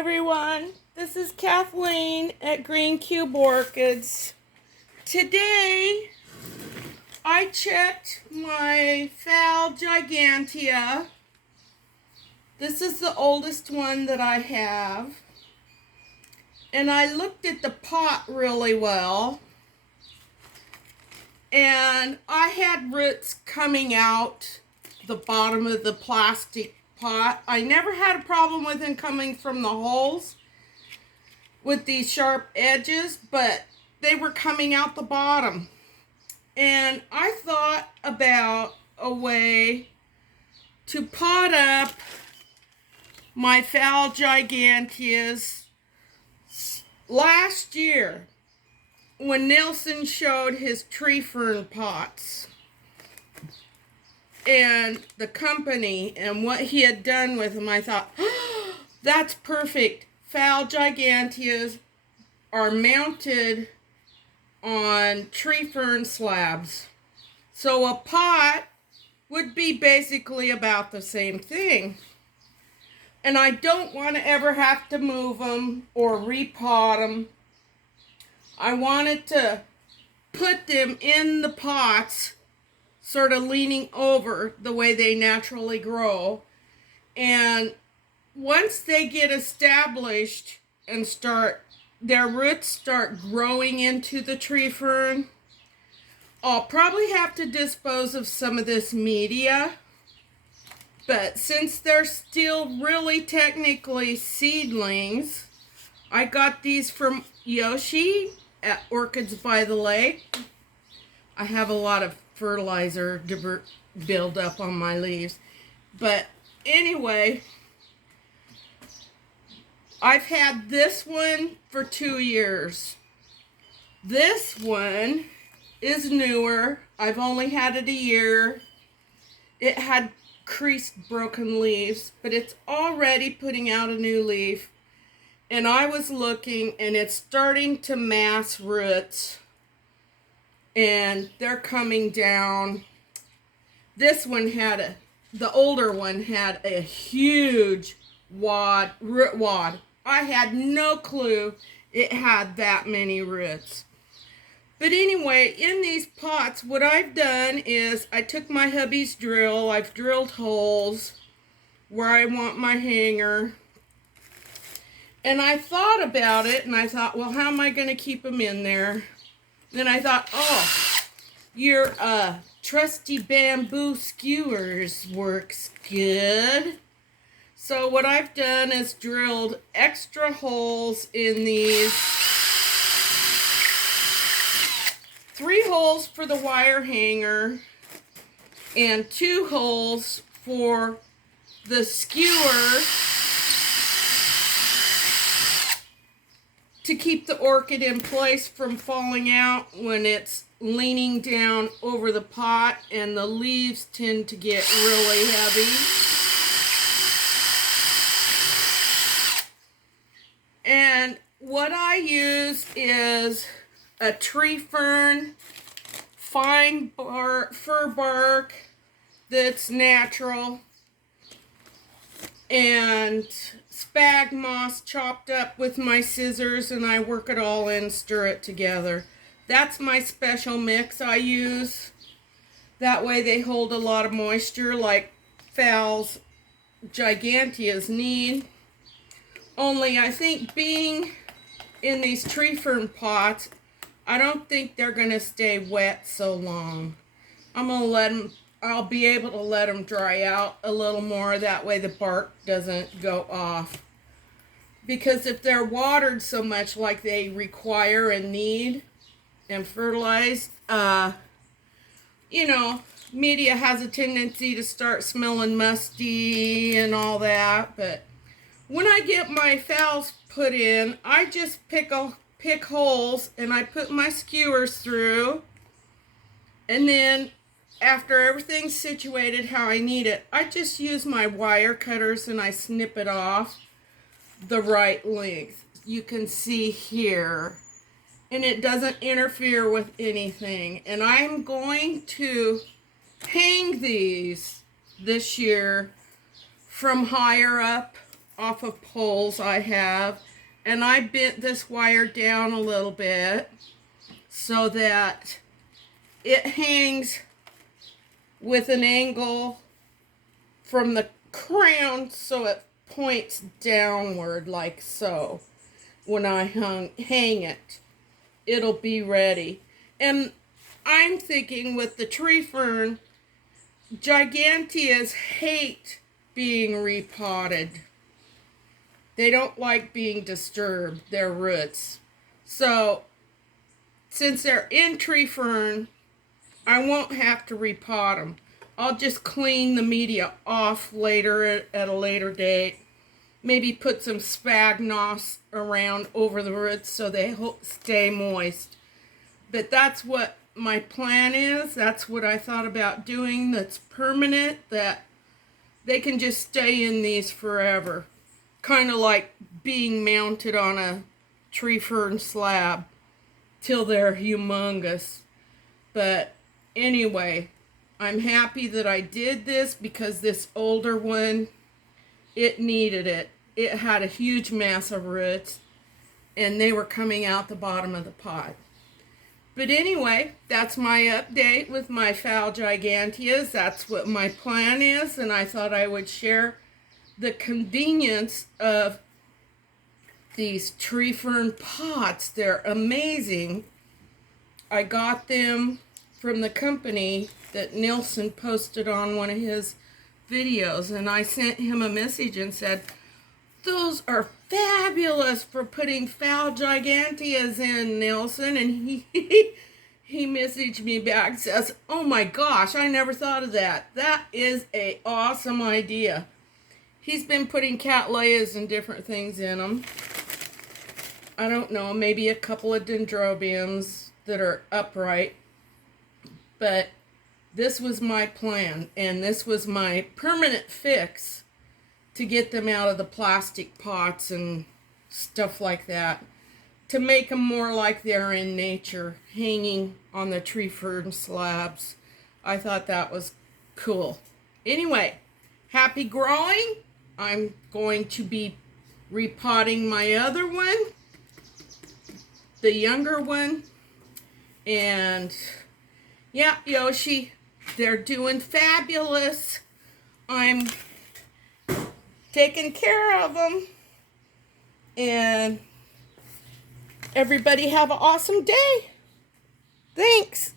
everyone. This is Kathleen at Green Cube Orchids. Today, I checked my Phal Gigantea. This is the oldest one that I have. And I looked at the pot really well. And I had roots coming out the bottom of the plastic pot. I never had a problem with them coming from the holes with these sharp edges, but they were coming out the bottom. And I thought about a way to pot up my Phal Giganteas last year when Nelson showed his tree fern pots and the company and what he had done with them. I thought, oh, that's perfect. Phal Giganteas are mounted on tree fern slabs. So a pot would be basically about the same thing. And I don't want to ever have to move them or repot them. I wanted to put them in the pots, sort of leaning over the way they naturally grow. And once they get established and their roots start growing into the tree fern, I'll probably have to dispose of some of this media. But since they're still really technically seedlings, I got these from Yoshi at Orchids by the Lake. I have a lot of fertilizer build up on my leaves. But anyway, I've had this one for 2 years. This one is newer. I've only had it a year. It had creased, broken leaves, but it's already putting out a new leaf. And I was looking, and it's starting to mass roots. And they're coming down. This one the older one had a huge root wad. I had no clue it had that many roots. But anyway, in these pots, what I've done is I took my hubby's drill. I've drilled holes where I want my hanger. And I thought about it, and I thought, well, how am I going to keep them in there? Then I thought, oh, your trusty bamboo skewers works good. So what I've done is drilled extra holes in these. 3 holes for the wire hanger and 2 holes for the skewer to keep the orchid in place from falling out when it's leaning down over the pot and the leaves tend to get really heavy. And what I use is a tree fern, fine fir bark that's natural, and spag moss chopped up with my scissors, and I work it all in, stir it together. That's my special mix I use. That way they hold a lot of moisture like Phal's Giganteas need. Only I think being in these tree fern pots, I don't think they're going to stay wet so long. I'll be able to let them dry out a little more. That way the bark doesn't go off. Because if they're watered so much like they require and need and fertilized, media has a tendency to start smelling musty and all that. But when I get my phals put in, I just pick holes and I put my skewers through, and then after everything's situated how I need it, I just use my wire cutters and I snip it off the right length. You can see here, and it doesn't interfere with anything. And I'm going to hang these this year from higher up off of poles I have, and I bent this wire down a little bit so that it hangs with an angle from the crown so it points downward like so. When I hang it, it'll be ready. And I'm thinking with the tree fern, Giganteas hate being repotted. They don't like being disturbed, their roots. So, since they're in tree fern, I won't have to repot them. I'll just clean the media off later at a later date. Maybe put some sphagnum around over the roots so they stay moist. But that's what my plan is. That's what I thought about doing that's permanent, that they can just stay in these forever. Kind of like being mounted on a tree fern slab till they're humongous. But anyway, I'm happy that I did this because this older one, it needed it. It had a huge mass of roots and they were coming out the bottom of the pot. But anyway, that's my update with my Phal Giganteas. That's what my plan is, and I thought I would share the convenience of these tree fern pots. They're amazing. I got them from the company that Nilsson posted on one of his videos, and I sent him a message and said, "Those are fabulous for putting Phal Giganteas in, Nilsson." And he messaged me back, says, "Oh my gosh, I never thought of that. That is an awesome idea." He's been putting cattleyas and different things in them. I don't know, maybe a couple of dendrobiums that are upright. But this was my plan, and this was my permanent fix to get them out of the plastic pots and stuff like that, to make them more like they're in nature, hanging on the tree fern slabs. I thought that was cool. Anyway, happy growing. I'm going to be repotting my other one, the younger one, and yeah, Yoshi, they're doing fabulous. I'm taking care of them, and everybody have an awesome day. Thanks.